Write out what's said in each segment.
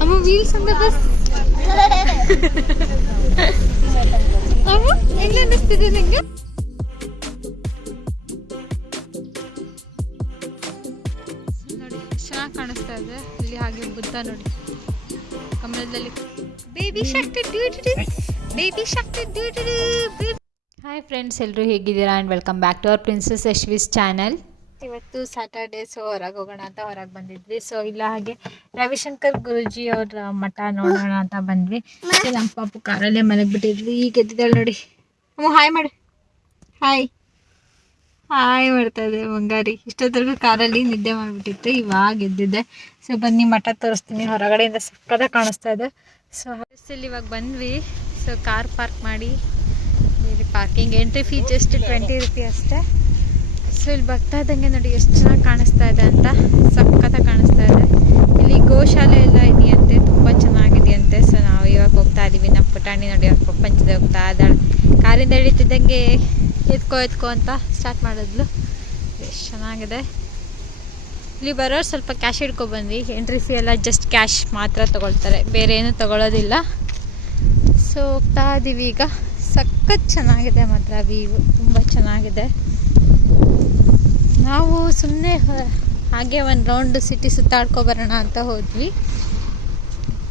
ಅಮ್ಮ ವೀಲ್ಸ್ ಅಂತ ಬಸ್ ಅಮ್ಮ ಹೆಂಗ್ ಅನ್ನಿಸ್ತಿದೆ ನಿಂಗೆ ನೋಡಿ, ಚೆನ್ನಾಗಿ ಕಾಣಿಸ್ತಾ ಇದೆ. ಇಲ್ಲಿ ಹಾಗೆ ಬುದ್ಧ ನೋಡಿ. ಕಮಲದಲ್ಲಿ baby Shakti baby Shakti hi friends ಎಲ್ಲರೂ ಹೇಗಿದ್ದೀರಾ and welcome back to our princess Yashvi's channel ಇವತ್ತು ಸ್ಯಾಟರ್ಡೇ ಸೊ ಹೊರಗೆ ಹೋಗೋಣ ಅಂತ ಹೊರಗೆ ಬಂದಿದ್ವಿ. ಸೊ ಇಲ್ಲ ಹಾಗೆ ರವಿಶಂಕರ್ ಗುರುಜಿ ಅವ್ರ ಮಠ ನೋಡೋಣ ಅಂತ ಬಂದ್ವಿ. ನಮ್ಮ ಪಾಪು ಕಾರಲ್ಲೇ ಮಲಗಿಬಿಟ್ಟಿದ್ವಿ ಈಗ ಎದ್ದಿದ್ದಾಳೆ ನೋಡಿ. ಅಮ್ಮ ಹಾಯ್ ಮಾಡಿ. ಹಾಯ್ ಹಾಯ್ ಮಾಡ್ತಾ ಇದೆ ಬಂಗಾರಿ. ಇಷ್ಟೊತ್ತರೆಗೂ ಕಾರಲ್ಲಿ ನಿದ್ದೆ ಮಾಡಿಬಿಟ್ಟಿತ್ತು ಇವಾಗ ಎದ್ದಿದ್ದೆ ಸೊ ಬನ್ನಿ ಮಠ ತೋರಿಸ್ತೀನಿ. ಹೊರಗಡೆಯಿಂದ ಸಕ್ಕದ ಕಾಣಿಸ್ತಾ ಇದೆ. ಸೊ ಇಲ್ಲಿ ಇವಾಗ ಬಂದ್ವಿ. ಸೊ ಕಾರ್ ಪಾರ್ಕ್ ಮಾಡಿ ಇಲ್ಲಿ parking entry fee just twenty rupee ಅಷ್ಟೇ. ಸೊ ಇಲ್ಲಿ ಬರ್ತಾ ಇದ್ದಂಗೆ ನೋಡಿ ಎಷ್ಟು ಚೆನ್ನಾಗಿ ಕಾಣಿಸ್ತಾ ಇದೆ ಅಂತ. ಸಖತ್ತ ಕಾಣಿಸ್ತಾ ಇದೆ. ಇಲ್ಲಿ ಗೋಶಾಲೆ ಎಲ್ಲ ಇದೆಯಂತೆ, ತುಂಬ ಚೆನ್ನಾಗಿದೆಯಂತೆ. ಸೊ ನಾವು ಇವಾಗ ಹೋಗ್ತಾ ಇದ್ದೀವಿ ನಮ್ಮ ಪುಟಾಣಿ ನೋಡಿ ಅವ್ರ ಪ್ರಪಂಚದ ಹೋಗ್ತಾ ಇದ್ದಾಳೆ. ಕಾರಿಂದ ಇಳಿತಿದ್ದಂಗೆ ಎತ್ಕೋ ಎತ್ಕೋ ಅಂತ ಸ್ಟಾರ್ಟ್ ಮಾಡಿದ್ಲು. ಎಷ್ಟು ಚೆನ್ನಾಗಿದೆ. ಇಲ್ಲಿ ಬರೋರು ಸ್ವಲ್ಪ ಕ್ಯಾಶ್ ಹಿಡ್ಕೊ ಬಂದ್ವಿ ಎಂಟ್ರಿ ಫೀ ಎಲ್ಲ ಜಸ್ಟ್ ಕ್ಯಾಶ್ ಮಾತ್ರ ತೊಗೊಳ್ತಾರೆ. ಬೇರೆ ಏನೂ ತಗೊಳ್ಳೋದಿಲ್ಲ ಸೊ ಹೋಗ್ತಾ ಇದ್ದೀವಿ ಈಗ. ಸಖತ್ ಚೆನ್ನಾಗಿದೆ ಮಾತ್ರ ವ್ಯೂ ತುಂಬ ಚೆನ್ನಾಗಿದೆ. ನಾವು ಸುಮ್ಮನೆ ಹಾಗೆ ಒಂದು ರೌಂಡ್ ಸಿಟಿ ಬರೋಣ ಅಂತ ಹೋದ್ವಿ.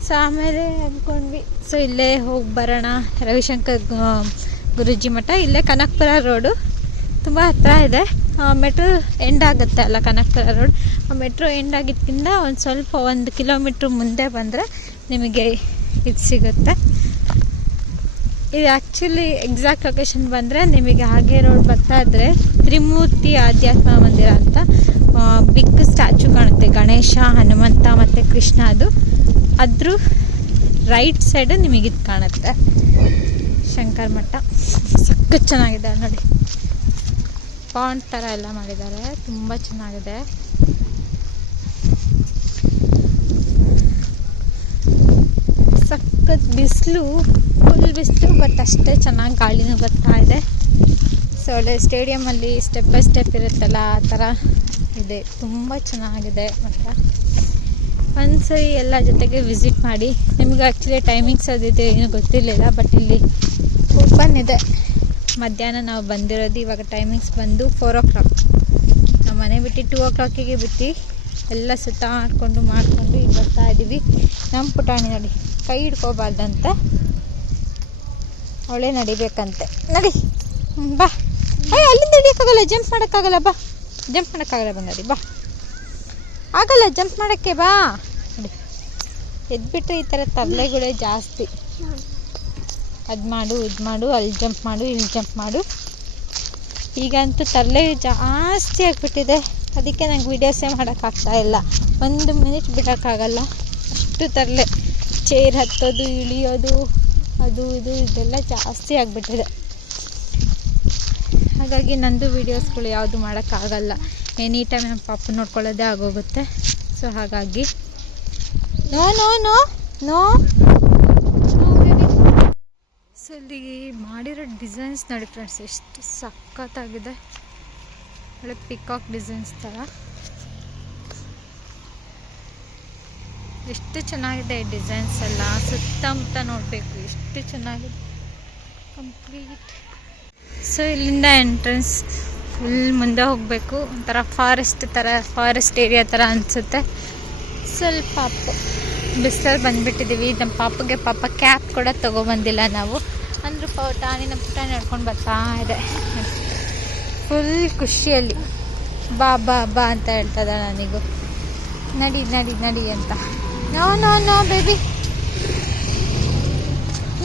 ಸೊ, ಆಮೇಲೆ ಅಂದ್ಕೊಂಡ್ವಿ ಸೊ, ಇಲ್ಲೇ ಹೋಗಿ ಬರೋಣ. ರವಿಶಂಕರ್ ಗುರೂಜಿ ಮಠ. ಇಲ್ಲೇ ಕನಕಪುರ ರೋಡು. ತುಂಬ ಹತ್ತಿರ ಇದೆ. ಮೆಟ್ರೋ ಎಂಡ್ ಆಗುತ್ತೆ ಅಲ್ಲ ಕನಕಪುರ ರೋಡ್. ಆ ಮೆಟ್ರೋ ಎಂಡ್ ಆಗಿದ್ದಕ್ಕಿಂತ ಒಂದು ಸ್ವಲ್ಪ ಒಂದು ಕಿಲೋಮೀಟ್ರ್ ಮುಂದೆ ಬಂದರೆ ನಿಮಗೆ ಇದು ಸಿಗುತ್ತೆ. ಇದು ಆ್ಯಕ್ಚುಲಿ ಎಕ್ಸಾಕ್ಟ್ ಲೊಕೇಶನ್ ಬಂದರೆ ನಿಮಗೆ ಹಾಗೆ ರೋಡ್ ಬರ್ತಾ ಇದ್ದರೆ ತ್ರಿಮೂರ್ತಿ ಆಧ್ಯಾತ್ಮ ಮಂದಿರ ಅಂತ ಬಿಗ್ ಸ್ಟ್ಯಾಚು ಕಾಣುತ್ತೆ. ಗಣೇಶ, ಹನುಮಂತ ಮತ್ತು ಕೃಷ್ಣ ಅದು. ಅದ್ರ ರೈಟ್ ಸೈಡ್ ನಿಮಗೆ ಇದು ಕಾಣುತ್ತೆ. ಶಂಕರ್ ಮಠ. ಸಕ್ಕ ಚೆನ್ನಾಗಿದೆ ನೋಡಿ. ಪಾಂಡ್ ಥರ ಎಲ್ಲ ಮಾಡಿದ್ದಾರೆ. ತುಂಬ ಚೆನ್ನಾಗಿದೆ. ಸಖತ್ ಬಿಸಿಲು. ಫುಲ್ ಬಿಸಿಲು ಬಟ್ ಅಷ್ಟೇ ಚೆನ್ನಾಗಿ ಗಾಳಿನೂ ಬರ್ತಾ ಇದೆ. ಸೊ ಒಳ್ಳೆ ಸ್ಟೇಡಿಯಮಲ್ಲಿ ಸ್ಟೆಪ್ ಬೈ ಸ್ಟೆಪ್ ಇರುತ್ತಲ್ಲ, ಆ ಥರ ಇದೆ. ತುಂಬ ಚೆನ್ನಾಗಿದೆ ಮತ್ತು. ಒಂದ್ಸರಿ ಎಲ್ಲ ಜೊತೆಗೆ ವಿಸಿಟ್ ಮಾಡಿ, ನಿಮ್ಗೆ ಆ್ಯಕ್ಚುಲಿ ಟೈಮಿಂಗ್ಸ್ ಅದಿದೆ ಏನೂ ಗೊತ್ತಿರಲಿಲ್ಲ ಬಟ್ ಇಲ್ಲಿ ಓಪನ್ ಇದೆ. ಮಧ್ಯಾಹ್ನ ನಾವು ಬಂದಿರೋದು, ಇವಾಗ ಟೈಮಿಂಗ್ಸ್ ಬಂದು ಫೋರ್ ಓ ಕ್ಲಾಕ್ ನಾವು ಮನೆ ಬಿಟ್ಟು ಟೂ ಓ ಕ್ಲಾಕಿಗೆ ಬಿಟ್ಟು ಎಲ್ಲ ಸುತ್ತಾಡ್ಕೊಂಡು, ಮಾಡಿಕೊಂಡು ಈಗ ಬರ್ತಾ ಇದ್ದೀವಿ ನಮ್ಮ ಪುಟಾಣಿ ನೋಡಿ, ಕೈ ಹಿಡ್ಕೋಬಾರ್ದಂತೆ. ಅವಳೇ ನಡಿಬೇಕಂತೆ. ನಡಿ. ಬಾ. ಅಯ್ಯ, ಅಲ್ಲಿಂದ ಹಿಡಿಯೋಕ್ಕಾಗಲ್ಲ. ಜಂಪ್ ಮಾಡೋಕ್ಕಾಗಲ್ಲ. ಬಾ. ಜಂಪ್ ಮಾಡೋಕ್ಕಾಗಲ್ಲ ಬನ್ನಡಿ ಬಾ. ಆಗಲ್ಲ. ಜಂಪ್ ಮಾಡೋಕ್ಕೆ ಬಾ. ನೋಡಿ. ಎದ್ಬಿಟ್ರೆ ಈ ಥರ ತಬಲೆಗಳೇ ಜಾಸ್ತಿ. ಅದು ಮಾಡು, ಇದು ಮಾಡು, ಅಲ್ಲಿ ಜಂಪ್ ಮಾಡು, ಇಲ್ಲಿ ಜಂಪ್ ಮಾಡು. ಈಗಂತೂ ತರಲೆ ಜಾಸ್ತಿ ಆಗಿಬಿಟ್ಟಿದೆ. ಅದಕ್ಕೆ ನಂಗೆ ವಿಡಿಯೋಸೇ ಮಾಡೋಕ್ಕಾಗ್ತಾ ಇಲ್ಲ. ಒಂದು ಮಿನಿಟ್ ಬಿಡೋಕ್ಕಾಗಲ್ಲ. ಅಷ್ಟು ತರಲೆ ಚೇರ್ ಹತ್ತೋದು, ಇಳಿಯೋದು. ಅದು ಇದು ಇದೆಲ್ಲ ಜಾಸ್ತಿ ಆಗಿಬಿಟ್ಟಿದೆ. ಹಾಗಾಗಿ ನಂದು ವೀಡಿಯೋಸ್ಗಳು ಯಾವುದು ಮಾಡೋಕ್ಕಾಗಲ್ಲ. ಎನಿ ಟೈಮ್ ನಮ್ಮ ಪಾಪ ನೋಡ್ಕೊಳ್ಳೋದೇ ಆಗೋಗುತ್ತೆ. ಸೊ ಹಾಗಾಗಿ. No no no no. So ಇಲ್ಲಿ ಮಾಡಿರೋ ಡಿಸೈನ್ಸ್ ನೋಡಿ ಫ್ರೆಂಡ್ಸ್ ಎಷ್ಟು ಸಖತ್ತಾಗಿದೆ. ಒಳ್ಳೆ ಪಿಕಾಕ್ ಡಿಸೈನ್ಸ್ ಥರ ಎಷ್ಟು ಚೆನ್ನಾಗಿದೆ ಡಿಸೈನ್ಸ್ ಎಲ್ಲ. ಸುತ್ತಮುತ್ತ ನೋಡಬೇಕು, ಎಷ್ಟು ಚೆನ್ನಾಗಿದೆ. ಕಂಪ್ಲೀಟ್ ಸೊ ಇಲ್ಲಿಂದ ಎಂಟ್ರೆನ್ಸ್ ಫುಲ್ ಮುಂದೆ ಹೋಗಬೇಕು. ಒಂಥರ ಫಾರೆಸ್ಟ್ ಥರ ಫಾರೆಸ್ಟ್ ಏರಿಯಾ ಥರ ಅನಿಸುತ್ತೆ. ಸ್ವಲ್ಪ ಬಿಸಿಲಲ್ಲಿ ಬಂದುಬಿಟ್ಟಿದ್ದೀವಿ. ನಮ್ಮ ಪಾಪಗೆ ಪಾಪ ಕ್ಯಾಪ್ ಕೂಡ ತೊಗೊಬಂದಿಲ್ಲ ನಾವು. ಅಂದರೂ ಪೌಟಾಣಿ ತಾನಿನ ಪುಟ್ಟ ನಡ್ಕೊಂಡು ಬರ್ತಾ ಇದೆ. ಫುಲ್ ಖುಷಿಯಲ್ಲಿ. ಬಾ ಬಾ ಬಾ ಅಂತ ಹೇಳ್ತದ ನನಗೂ. ನಡಿ ನಡಿ ನಡಿ ಅಂತ. ನೋ ನೋ ನೋ ಬೇಬಿ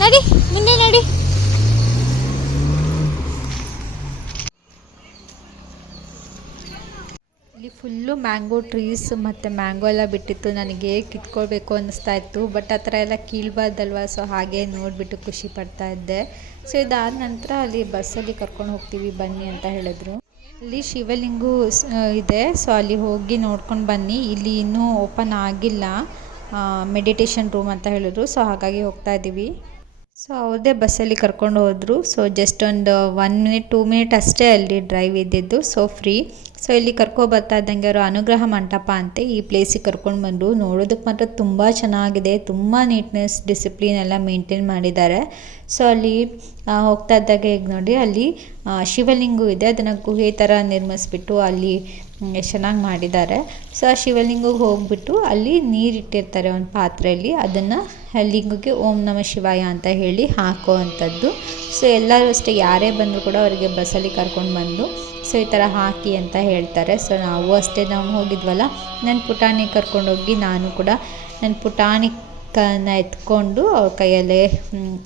ನಡಿ, ಮುಂದೆ ನಡಿ. ಇಲ್ಲಿ ಫುಲ್ಲು ಮ್ಯಾಂಗೋ ಟ್ರೀಸ್ ಮತ್ತು ಮ್ಯಾಂಗೋ ಎಲ್ಲ ಬಿಟ್ಟಿತ್ತು. ನನಗೆ ಕಿತ್ಕೊಳ್ಬೇಕು ಅನ್ನಿಸ್ತಾ ಇತ್ತು. ಬಟ್ ಆ ಥರ ಎಲ್ಲ ಕೀಳ್ಬಾರ್ದಲ್ವ? ಸೊ ಹಾಗೆ ನೋಡಿಬಿಟ್ಟು ಖುಷಿ ಪಡ್ತಾ ಇದ್ದೆ. ಸೊ ಇದಾದ ನಂತರ ಅಲ್ಲಿ ಬಸ್ಸಲ್ಲಿ ಕರ್ಕೊಂಡು ಹೋಗ್ತೀವಿ, ಬನ್ನಿ ಅಂತ ಹೇಳಿದ್ರು. ಅಲ್ಲಿ ಶಿವಲಿಂಗು ಇದೆ. ಸೊ ಅಲ್ಲಿ ಹೋಗಿ ನೋಡ್ಕೊಂಡು ಬನ್ನಿ. ಇಲ್ಲಿ ಇನ್ನೂ ಓಪನ್ ಆಗಿಲ್ಲ. ಮೆಡಿಟೇಷನ್ ರೂಮ್ ಅಂತ ಹೇಳಿದ್ರು. ಸೊ ಹಾಗಾಗಿ ಹೋಗ್ತಾ ಇದ್ದೀವಿ. ಸೊ ಅವ್ರದ್ದೇ ಬಸ್ಸಲ್ಲಿ ಕರ್ಕೊಂಡು ಹೋದರು. ಸೊ ಜಸ್ಟ್ ಒಂದು ಒನ್ ಮಿನಿಟ್ ಟೂ ಮಿನಿಟ್ ಅಷ್ಟೇ ಅಲ್ಲಿ ಡ್ರೈವ್ ಇದ್ದಿದ್ದು. ಸೊ ಫ್ರೀ ಸೊ ಇಲ್ಲಿ ಕರ್ಕೊ ಬರ್ತಾ ಇದ್ದಂಗೆ ಅವರು ಅನುಗ್ರಹ ಮಂಟಪ ಅಂತ. ಈ ಪ್ಲೇಸಿಗೆ ಕರ್ಕೊಂಡು ಬಂದರು. ನೋಡೋದಕ್ಕೆ ಮಾತ್ರ ತುಂಬ ಚೆನ್ನಾಗಿದೆ. ತುಂಬ ನೀಟ್ನೆಸ್ ಡಿಸಿಪ್ಲಿನ್ ಎಲ್ಲ ಮೇಂಟೈನ್ ಮಾಡಿದ್ದಾರೆ. ಸೊ ಅಲ್ಲಿ ಹೋಗ್ತಾ ಇದ್ದಾಗ ಈಗ ನೋಡಿ, ಅಲ್ಲಿ ಶಿವಲಿಂಗು ಇದೆ. ಅದನ್ನು ಗುಹೆ ಥರ ನಿರ್ಮಿಸ್ಬಿಟ್ಟು ಅಲ್ಲಿ ಎಷ್ಟು ಚೆನ್ನಾಗಿ ಮಾಡಿದ್ದಾರೆ. ಸೊ ಆ ಶಿವಲಿಂಗಕ್ಕೆ ಹೋಗ್ಬಿಟ್ಟು ಅಲ್ಲಿ ನೀರಿಟ್ಟಿರ್ತಾರೆ ಒಂದು ಪಾತ್ರೆಯಲ್ಲಿ. ಅದನ್ನು ಲಿಂಗಕ್ಕೆ ಓಂ ನಮಃ ಶಿವಾಯ ಅಂತ ಹೇಳಿ ಹಾಕೋ ಅಂಥದ್ದು ಸೊ ಎಲ್ಲರೂ ಅಷ್ಟೇ, ಯಾರೇ ಬಂದರೂ ಕೂಡ ಅವರಿಗೆ ಬಸ್ಸಲ್ಲಿ ಕರ್ಕೊಂಡು ಬಂದು ಸೊ, ಈ ಥರ ಹಾಕಿ ಅಂತ ಹೇಳ್ತಾರೆ. ಸೊ ನಾವು ಅಷ್ಟೇ, ನಾವು ಹೋಗಿದ್ವಲ್ಲ. ನನ್ನ ಪುಟಾಣಿ ಕರ್ಕೊಂಡೋಗಿ ನಾನು ಕೂಡ ನನ್ನ ಪುಟಾಣಿ ಕನ್ನ ಎತ್ಕೊಂಡು ಅವ್ರ ಕೈಯಲ್ಲೇ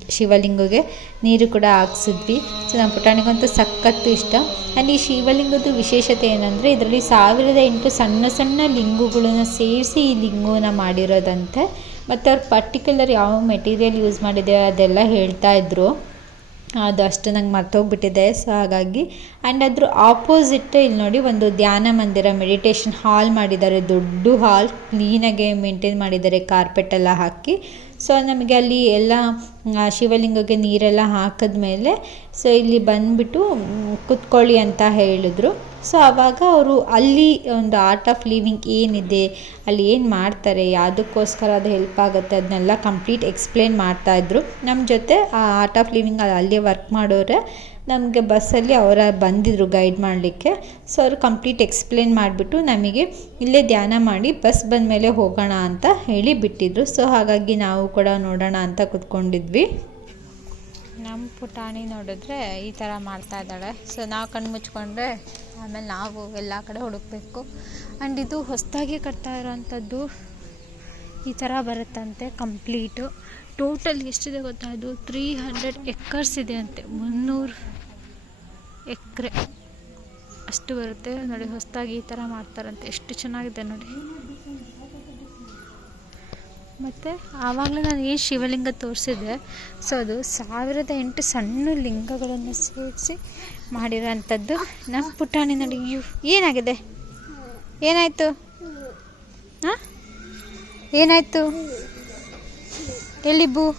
ಶಿವಲಿಂಗಗೆ ನೀರು ಕೂಡ ಹಾಕ್ಸಿದ್ವಿ. ಸೊ, ನಮ್ಮ ಪುಟಾಣಿಗಂತೂ ಸಖತ್ತು ಇಷ್ಟ. ಆ್ಯಂಡ್ ಈ ಶಿವಲಿಂಗದ ವಿಶೇಷತೆ ಏನಂದರೆ, ಇದರಲ್ಲಿ ಸಾವಿರದ ಎಂಟು ಸಣ್ಣ ಸಣ್ಣ ಲಿಂಗುಗಳನ್ನ ಸೇರಿಸಿ ಈ ಲಿಂಗವನ್ನು ಮಾಡಿರೋದಂತೆ. ಮತ್ತು ಅವ್ರು ಪರ್ಟಿಕ್ಯುಲರ್ ಯಾವ ಮೆಟೀರಿಯಲ್ ಯೂಸ್ ಮಾಡಿದೆ ಅದೆಲ್ಲ ಹೇಳ್ತಾ ಇದ್ರು. ಅದು ಅಷ್ಟು ನಂಗೆ ಮರ್ತೋಗ್ಬಿಟ್ಟಿದೆ. ಸೊ ಹಾಗಾಗಿ ಆ್ಯಂಡ್ ಅದ್ರ ಆಪೋಸಿಟ್ ಇಲ್ಲಿ ನೋಡಿ ಒಂದು ಧ್ಯಾನ ಮಂದಿರ ಮೆಡಿಟೇಷನ್ ಹಾಲ್ ಮಾಡಿದ್ದಾರೆ. ದೊಡ್ಡ ಹಾಲ್ ಕ್ಲೀನಾಗೆ ಮೇಂಟೈನ್ ಮಾಡಿದ್ದಾರೆ ಕಾರ್ಪೆಟ್ ಎಲ್ಲ ಹಾಕಿ. ಸೊ ನಮಗೆ ಅಲ್ಲಿ ಎಲ್ಲ ಶಿವಲಿಂಗಕ್ಕೆ ನೀರೆಲ್ಲ ಹಾಕಿದ್ಮೇಲೆ ಸೊ ಇಲ್ಲಿ ಬಂದುಬಿಟ್ಟು ಕುತ್ಕೊಳ್ಳಿ ಅಂತ ಹೇಳಿದ್ರು. ಸೊ ಆವಾಗ ಅವರು ಅಲ್ಲಿ ಒಂದು ಆರ್ಟ್ ಆಫ್ ಲಿವಿಂಗ್ ಏನಿದೆ, ಅಲ್ಲಿ ಏನು ಮಾಡ್ತಾರೆ, ಯಾವುದಕ್ಕೋಸ್ಕರ ಅದು ಹೆಲ್ಪ್ ಆಗುತ್ತೆ, ಅದನ್ನೆಲ್ಲ ಕಂಪ್ಲೀಟ್ ಎಕ್ಸ್ಪ್ಲೇನ್ ಮಾಡ್ತಾಯಿದ್ರು ನಮ್ಮ ಜೊತೆ ಆ ಆರ್ಟ್ ಆಫ್ ಲಿವಿಂಗ್ ಅಲ್ಲೇ ವರ್ಕ್ ಮಾಡೋರೆ, ನಮಗೆ ಬಸ್ಸಲ್ಲಿ ಅವರ ಬಂದಿದ್ದರು ಗೈಡ್ ಮಾಡಲಿಕ್ಕೆ. ಸೊ ಅವರು ಕಂಪ್ಲೀಟ್ ಎಕ್ಸ್ಪ್ಲೇನ್ ಮಾಡಿಬಿಟ್ಟು ನಮಗೆ ಇಲ್ಲೇ ಧ್ಯಾನ ಮಾಡಿ ಬಸ್ ಬಂದ ಮೇಲೆ ಹೋಗೋಣ ಅಂತ ಹೇಳಿ ಬಿಟ್ಟಿದ್ರು. ಸೊ ಹಾಗಾಗಿ ನಾವು ಕೂಡ ನೋಡೋಣ ಅಂತ ಕೂತ್ಕೊಂಡಿದ್ವಿ. ನಮ್ಮ ಪುಟಾಣಿ ನೋಡಿದ್ರೆ ಈ ಥರ ಮಾಡ್ತಾ ಇದ್ದಾಳೆ. ಸೊ ನಾವು ಕಣ್ಣು ಮುಚ್ಕೊಂಡ್ರೆ ಆಮೇಲೆ ನಾವು ಎಲ್ಲ ಕಡೆ ಹುಡುಕಬೇಕು. ಆ್ಯಂಡ್ ಇದು ಹೊಸದಾಗಿ ಕಟ್ತಾ ಇರೋವಂಥದ್ದು ಈ ಥರ ಬರುತ್ತಂತೆ ಕಂಪ್ಲೀಟು. ಟೋಟಲ್ ಎಷ್ಟಿದೆ ಗೊತ್ತಾ? ಅದು ತ್ರೀ ಹಂಡ್ರೆಡ್ ಎಕ್ಕರ್ಸ್ ಇದೆ ಅಂತೆ. ಮುನ್ನೂರು ಎಕರೆ ಅಷ್ಟು ಬರುತ್ತೆ. ನೋಡಿ, ಹೊಸದಾಗಿ ಈ ಥರ ಮಾಡ್ತಾರಂತೆ. ಎಷ್ಟು ಚೆನ್ನಾಗಿದೆ ನೋಡಿ. ಮತ್ತು ಆವಾಗಲೂ ನಾನು ಏನು ಶಿವಲಿಂಗ ತೋರಿಸಿದ್ದೆ. ಸೊ ಅದು ಸಾವಿರದ ಎಂಟು ಸಣ್ಣ ಲಿಂಗಗಳನ್ನು ಸೇರಿಸಿ ಮಾಡಿರೋಂಥದ್ದು ನಮ್ಮ ಪುಟಾಣಿ ನಡಿ ಏನಾಗಿದೆ? ಏನಾಯಿತು? ಹಾಂ? ಏನಾಯಿತು? ಎಲ್ಲಿ ಬೂ?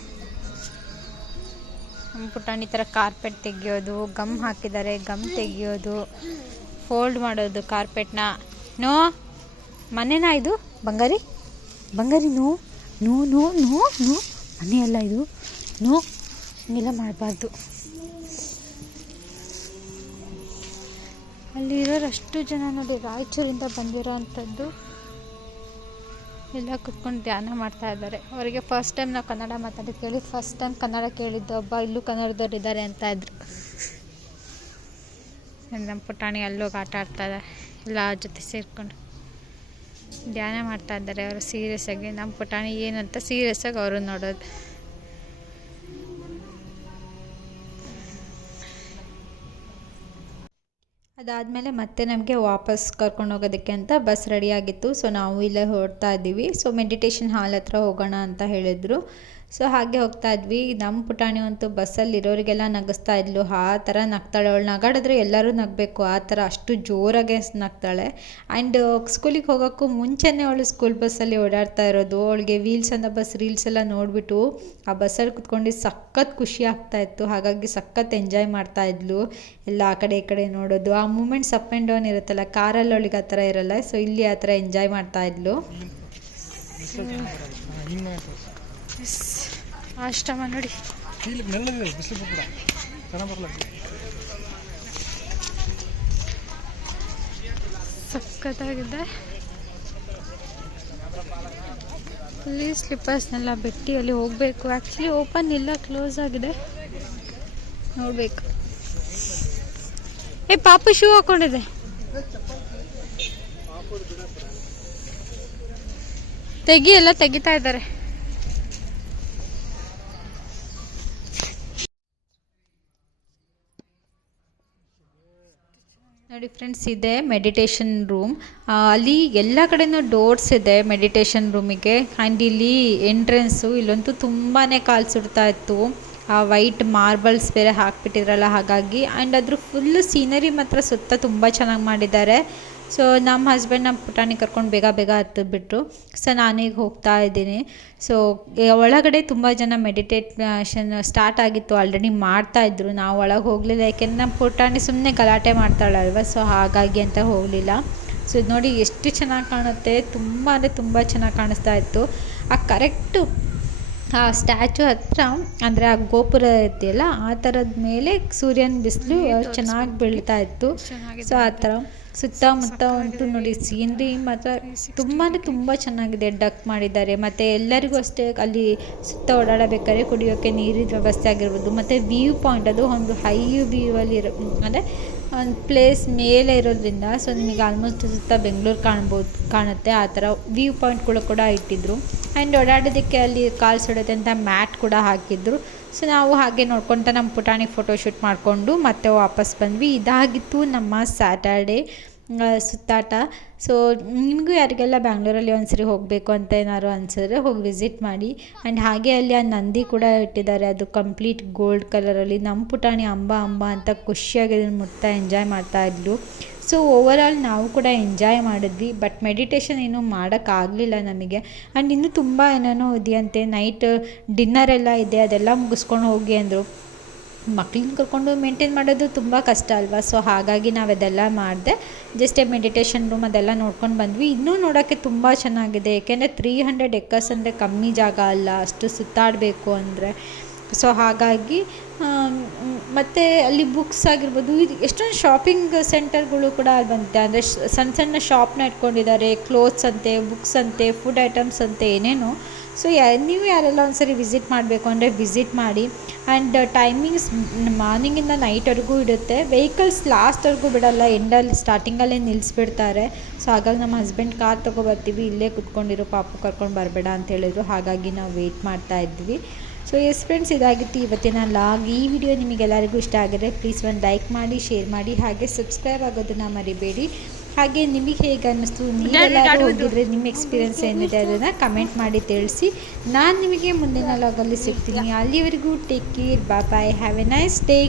ನಮ್ಮ ಪುಟಾಣಿ ಥರ ಕಾರ್ಪೆಟ್ ತೆಗಿಯೋದು, ಗಮ್ ಹಾಕಿದ್ದಾರೆ, ಗಮ್ ತೆಗಿಯೋದು, ಫೋಲ್ಡ್ ಮಾಡೋದು ಕಾರ್ಪೆಟ್ನ. ನೋ, ಮನೆನಾ ಇದು? ಬಂಗಾರಿ? ಬಂಗಾರಿ no no no no no. ಮನೆ ಅಲ್ಲ ಇದು. ನೋ. ಹಂಗೆಲ್ಲ ಮಾಡಬಾರ್ದು. ಅಲ್ಲಿರೋರು ಅಷ್ಟು ಜನ ನೋಡಿ ರಾಯಚೂರಿಂದ ಬಂದಿರೋ ಅಂಥದ್ದು ಎಲ್ಲ ಕುತ್ಕೊಂಡು ಧ್ಯಾನ ಮಾಡ್ತಾ ಇದ್ದಾರೆ. ಅವರಿಗೆ ಫಸ್ಟ್ ಟೈಮ್ ನಾವು ಕನ್ನಡ ಮಾತಾಡಿದ್ದು ಕೇಳಿ ಫಸ್ಟ್ ಟೈಮ್ ಕನ್ನಡ ಕೇಳಿದ್ದು ಒಬ್ಬ ಇಲ್ಲೂ ಕನ್ನಡದವ್ರು ಇದ್ದಾರೆ ಅಂತ ಇದ್ರು. ನಮ್ಮ ಪುಟಾಣಿ ಅಲ್ಲೋಗಿ ಆಟ ಆಡ್ತಾ ಇದ್ದಾರೆ ಎಲ್ಲ ಜೊತೆ ಸೇರಿಕೊಂಡು. ಧ್ಯಾನ ಮಾಡ್ತಾ ಇದ್ದಾರೆ ಅವರು ಸೀರಿಯಸ್ ಆಗಿ. ನಮ್ಮ ಪುಟಾಣಿ ಏನಂತ ಸೀರಿಯಸ್ ಆಗಿ ಅವರು ನೋಡೋದು. ಅದಾದಮೇಲೆ ಮತ್ತೆ ನಮಗೆ ವಾಪಸ್ ಕರ್ಕೊಂಡು ಹೋಗೋದಕ್ಕೆ ಅಂತ ಬಸ್ ರೆಡಿ ಆಗಿತ್ತು. ಸೊ ನಾವು ಇಲ್ಲೇ ಹೊರಡ್ತಾ ಇದ್ದೀವಿ. ಸೊ ಮೆಡಿಟೇಷನ್ ಹಾಲ್ ಹತ್ರ ಹೋಗೋಣ ಅಂತ ಹೇಳಿದ್ರು. ಸೊ ಹಾಗೆ ಹೋಗ್ತಾ ಇದ್ವಿ. ನಮ್ಮ ಪುಟಾಣಿ ಅಂತೂ ಬಸ್ಸಲ್ಲಿ ಇರೋರಿಗೆಲ್ಲ ನಗಿಸ್ತಾ ಇದ್ಲು. ಆ ಥರ ನಗ್ತಾಳೆ. ಅವಳು ನಗಾಡಿದ್ರೆ ಎಲ್ಲರೂ ನಗಬೇಕು. ಆ ಥರ ಅಷ್ಟು ಜೋರಾಗೆ ನಗ್ತಾಳೆ. ಆ್ಯಂಡ್ ಸ್ಕೂಲಿಗೆ ಹೋಗೋಕ್ಕೂ ಮುಂಚೆನೇ ಅವಳು ಸ್ಕೂಲ್ ಬಸ್ಸಲ್ಲಿ ಓಡಾಡ್ತಾ ಇರೋದು. ಅವಳಿಗೆ ವೀಲ್ಸ್ ಅನ್ನೋ ಬಸ್ ರೀಲ್ಸ್ ಎಲ್ಲ ನೋಡಿಬಿಟ್ಟು ಆ ಬಸ್ಸಲ್ಲಿ ಕುತ್ಕೊಂಡು ಸಖತ್ ಖುಷಿ ಆಗ್ತಾ ಇತ್ತು. ಹಾಗಾಗಿ ಸಖತ್ ಎಂಜಾಯ್ ಮಾಡ್ತಾ ಇದ್ಲು. ಎಲ್ಲ ಆ ಕಡೆ ಈ ಕಡೆ ನೋಡೋದು. ಆ ಮೂಮೆಂಟ್ಸ್ ಅಪ್ ಆ್ಯಂಡ್ ಡೌನ್ ಇರುತ್ತಲ್ಲ, ಕಾರಲ್ಲಿ ಅವಳಿಗೆ ಆ ಥರ ಇರಲ್ಲ. ಸೊ ಇಲ್ಲಿ ಆ ಥರ ಎಂಜಾಯ್ ಮಾಡ್ತಾ ಇದ್ಲು. ಆಶ್ರಮ ನೋಡಿ. ಬಿಸಿಲು ಕೂಡ. ಸಖತ್ತಾಗಿದೆ. ಅಲ್ಲಿ ಸ್ಲಿಪ್ಪರ್ಸ್ನೆಲ್ಲ ಬಿಟ್ಟು ಅಲ್ಲಿ ಹೋಗಬೇಕು. ಆ್ಯಕ್ಚುಲಿ ಓಪನ್ ಇಲ್ಲ ಕ್ಲೋಸ್ ಆಗಿದೆ. ನೋಡಬೇಕು. ಏ ಪಾಪು ಶೂ ಹಾಕೊಂಡಿದೆ. ತೆಗಿ ಎಲ್ಲ ತೆಗಿತಾ ಇದ್ದಾರೆ. ನೋಡಿ ಫ್ರೆಂಡ್ಸ್ ಇದೆ ಮೆಡಿಟೇಷನ್ ರೂಮ್ ಅಲ್ಲಿ ಎಲ್ಲ ಕಡೆನೂ ಡೋರ್ಸ್ ಇದೆ ಮೆಡಿಟೇಷನ್ ರೂಮಿಗೆ ಆ್ಯಂಡ್ ಇಲ್ಲಿ ಎಂಟ್ರೆನ್ಸು ಇಲ್ಲಂತೂ ತುಂಬಾ ಕಾಲು ಸುಡ್ತಾ ಇತ್ತು. ಆ ವೈಟ್ ಮಾರ್ಬಲ್ಸ್ ಬೇರೆ ಹಾಕಿಬಿಟ್ಟಿದ್ರಲ್ಲ ಹಾಗಾಗಿ. ಆ್ಯಂಡ್ ಅದ್ರ ಫುಲ್ಲು ಸೀನರಿ ಮಾತ್ರ ಸುತ್ತ ತುಂಬ ಚೆನ್ನಾಗಿ ಮಾಡಿದ್ದಾರೆ. ಸೊ ನಮ್ಮ ಹಸ್ಬೆಂಡ್ ನಮ್ಮ ಪುಟಾಣಿ ಕರ್ಕೊಂಡು ಬೇಗ ಬೇಗ ಹತ್ತಿಬಿಟ್ರು ಸೊ ನಾನೀಗ ಹೋಗ್ತಾ ಇದ್ದೀನಿ. ಸೊ ಒಳಗಡೆ ತುಂಬ ಜನ ಮೆಡಿಟೇಷನ್ ಸ್ಟಾರ್ಟ್ ಆಗಿತ್ತು ಆಲ್ರೆಡಿ ಮಾಡ್ತಾಯಿದ್ರು ನಾವು ಒಳಗೆ ಹೋಗಲಿಲ್ಲ. ಯಾಕೆಂದ್ರೆ ನಮ್ಮ ಪುಟಾಣಿ ಸುಮ್ಮನೆ ಗಲಾಟೆ ಮಾಡ್ತಾಳಲ್ವ? ಸೊ ಹಾಗಾಗಿ ಅಂತ ಹೋಗಲಿಲ್ಲ. ಸೊ ನೋಡಿ, ಎಷ್ಟು ಚೆನ್ನಾಗಿ ಕಾಣುತ್ತೆ. ತುಂಬ ಅಂದರೆ ತುಂಬ ಚೆನ್ನಾಗಿ ಕಾಣಿಸ್ತಾ ಇತ್ತು. ಆ ಕರೆಕ್ಟು ಆ ಸ್ಟ್ಯಾಚು ಹತ್ರ ಅಂದರೆ ಆ ಗೋಪುರ ಇದೆಯಲ್ಲ ಆ ಥರದ ಮೇಲೆ ಸೂರ್ಯನ ಬಿಸಿಲು ಚೆನ್ನಾಗಿ ಬೀಳ್ತಾ ಇತ್ತು. ಸೊ ಆ ಥರ ಸುತ್ತಮುತ್ತ ಅಂತೂ ನೋಡಿ ಸೀನ್ರಿ ಮಾತ್ರ ತುಂಬಾ ತುಂಬ ಚೆನ್ನಾಗಿದೆ ಡಕ್ ಮಾಡಿದ್ದಾರೆ. ಮತ್ತು ಎಲ್ಲರಿಗೂ ಅಷ್ಟೇ ಅಲ್ಲಿ ಸುತ್ತ ಓಡಾಡಬೇಕಾದ್ರೆ ಕುಡಿಯೋಕ್ಕೆ ನೀರಿನ ವ್ಯವಸ್ಥೆ ಆಗಿರ್ಬೋದು. ಮತ್ತು ವ್ಯೂ ಪಾಯಿಂಟ್ ಅದು ಒಂದು ಹೈ ವ್ಯೂವಲ್ಲಿ ಇರೋ ಅಂದರೆ ಒಂದು ಪ್ಲೇಸ್ ಮೇಲೆ ಇರೋದ್ರಿಂದ ಸೊ ನಿಮಗೆ ಆಲ್ಮೋಸ್ಟ್ ಸುತ್ತ ಬೆಂಗಳೂರು ಕಾಣ್ಬೋದು, ಕಾಣುತ್ತೆ. ಆ ಥರ ವ್ಯೂ ಪಾಯಿಂಟ್ಗಳು ಕೂಡ ಇಟ್ಟಿದ್ರು. ಆ್ಯಂಡ್ ಓಡಾಡೋದಕ್ಕೆ ಅಲ್ಲಿ ಕಾಲು ಸುಡುತ್ತೆ ಅಂತ ಮ್ಯಾಟ್ ಕೂಡ ಹಾಕಿದ್ರು. ಸೊ ನಾವು ಹಾಗೆ ನೋಡ್ಕೊತ ನಮ್ಮ ಪುಟಾಣಿ ಫೋಟೋಶೂಟ್ ಮಾಡಿಕೊಂಡು ಮತ್ತೆ ವಾಪಸ್ ಬಂದ್ವಿ. ಇದಾಗಿತ್ತು ನಮ್ಮ ಸ್ಯಾಟರ್ಡೇ ಸುತ್ತಾಟ. ಸೊ ನಿಮಗೂ ಯಾರಿಗೆಲ್ಲ ಬ್ಯಾಂಗ್ಳೂರಲ್ಲಿ ಒಂದ್ಸರಿ ಹೋಗಬೇಕು ಅಂತ ಏನಾದ್ರು ಅನ್ಸಿದ್ರೆ ಹೋಗಿ ವಿಸಿಟ್ ಮಾಡಿ. ಆ್ಯಂಡ್ ಹಾಗೆ ಅಲ್ಲಿ ಆ ನಂದಿ ಕೂಡ ಇಟ್ಟಿದ್ದಾರೆ. ಅದು ಕಂಪ್ಲೀಟ್ ಗೋಲ್ಡ್ ಕಲರಲ್ಲಿ ನಮ್ಮ ಪುಟಾಣಿ ಅಂಬ ಅಂಬ ಅಂತ ಖುಷಿಯಾಗಿ ಅದನ್ನು ಮುಟ್ತಾ ಎಂಜಾಯ್ ಮಾಡ್ತಾ ಇದ್ಲು. ಸೊ ಓವರಾಲ್ ನಾವು ಕೂಡ ಎಂಜಾಯ್ ಮಾಡಿದ್ವಿ. ಬಟ್ ಮೆಡಿಟೇಷನ್ ಏನೂ ಮಾಡೋಕ್ಕಾಗಲಿಲ್ಲ ನಮಗೆ. ಆ್ಯಂಡ್ ಇನ್ನೂ ತುಂಬ ಏನೇನೋ ಇದೆಯಂತೆ. ನೈಟ್ ಡಿನ್ನರ್ ಎಲ್ಲ ಇದೆ. ಅದೆಲ್ಲ ಮುಗಿಸ್ಕೊಂಡು ಹೋಗಿ ಅಂದರು. ಮಕ್ಳನ್ನ ಕರ್ಕೊಂಡು ಮೇಂಟೈನ್ ಮಾಡೋದು ತುಂಬ ಕಷ್ಟ ಅಲ್ವಾ? ಸೊ ಹಾಗಾಗಿ ನಾವು ಅದೆಲ್ಲ ಮಾಡಿದೆ ಜಸ್ಟ್ ಮೆಡಿಟೇಷನ್ ರೂಮ್ ಅದೆಲ್ಲ ನೋಡ್ಕೊಂಡು ಬಂದ್ವಿ. ಇನ್ನೂ ನೋಡೋಕ್ಕೆ ತುಂಬ ಚೆನ್ನಾಗಿದೆ. ಏಕೆಂದರೆ ತ್ರೀ ಹಂಡ್ರೆಡ್ ಎಕ್ಕರ್ಸ್ ಅಂದರೆ ಕಮ್ಮಿ ಜಾಗ ಅಲ್ಲ. ಅಷ್ಟು ಸುತ್ತಾಡಬೇಕು ಅಂದರೆ. ಸೊ ಹಾಗಾಗಿ ಮತ್ತು ಅಲ್ಲಿ ಬುಕ್ಸ್ ಆಗಿರ್ಬೋದು. ಇದು ಎಷ್ಟೊಂದು ಶಾಪಿಂಗ್ ಸೆಂಟರ್ಗಳು ಕೂಡ ಅಲ್ಲಿ ಬಂದಿದೆ. ಅಂದರೆ ಸಣ್ಣ ಸಣ್ಣ ಶಾಪ್ನ ಇಟ್ಕೊಂಡಿದ್ದಾರೆ. ಕ್ಲೋತ್ಸ್ ಅಂತೆ ಬುಕ್ಸ್ ಅಂತೆ ಫುಡ್ ಐಟಮ್ಸ್ ಅಂತೆ, ಏನೇನೋ. ಸೊ ಯಾ ನೀವು ಯಾರೆಲ್ಲ ಒಂದ್ಸರಿ ವಿಸಿಟ್ ಮಾಡಬೇಕು ಅಂದರೆ ವಿಸಿಟ್ ಮಾಡಿ ಆ್ಯಂಡ್ ಟೈಮಿಂಗ್ಸ್ ಮಾರ್ನಿಂಗಿಂದ ನೈಟ್ವರೆಗೂ ಇರುತ್ತೆ. ವೆಹಿಕಲ್ಸ್ ಲಾಸ್ಟ್ವರೆಗೂ ಬಿಡಲ್ಲ ಎಂಡಲ್ಲಿ ಸ್ಟಾರ್ಟಿಂಗಲ್ಲೇ ನಿಲ್ಲಿಸ್ಬಿಡ್ತಾರೆ ಸೊ ಹಾಗಾಗಿ ನಮ್ಮ ಹಸ್ಬೆಂಡ್ ಕಾರ್ ತೊಗೊಬರ್ತೀವಿ, ಇಲ್ಲೇ ಕುತ್ಕೊಂಡಿರೋ ಪಾಪು ಕರ್ಕೊಂಡು ಬರಬೇಡ ಅಂತ ಹೇಳಿದ್ರು. ಹಾಗಾಗಿ ನಾವು ವೆಯ್ಟ್ ಮಾಡ್ತಾ ಇದ್ವಿ. ಸೊ ಎಸ್ ಫ್ರೆಂಡ್ಸ್ ಇದಾಗಿತ್ತು ಇವತ್ತಿನ ಲಾಗ್ ಈ ವಿಡಿಯೋ ನಿಮಗೆಲ್ಲರಿಗೂ ಇಷ್ಟ ಆಗಿದ್ರೆ ಪ್ಲೀಸ್ ಒಂದು ಲೈಕ್ ಮಾಡಿ ಶೇರ್ ಮಾಡಿ, ಹಾಗೆ ಸಬ್ಸ್ಕ್ರೈಬ್ ಆಗೋದನ್ನು ಮರಿಬೇಡಿ. ಹಾಗೆ ನಿಮಗೆ ಹೇಗೆ ಅನ್ನಿಸ್ತು? ನೀವೆಲ್ಲರೂ ಹೋಗಿದ್ರೆ ನಿಮ್ಮ ಎಕ್ಸ್ಪೀರಿಯನ್ಸ್ ಏನಿದೆ ಅದನ್ನು ಕಮೆಂಟ್ ಮಾಡಿ ತಿಳಿಸಿ. ನಾನು ನಿಮಗೆ ಮುಂದಿನ ಲಾಗಲ್ಲಿ ಸಿಗ್ತೀನಿ. ಅಲ್ಲಿವರೆಗೂ ಟೇಕ್ ಕೇರ್ ಬಾ bye have a nice day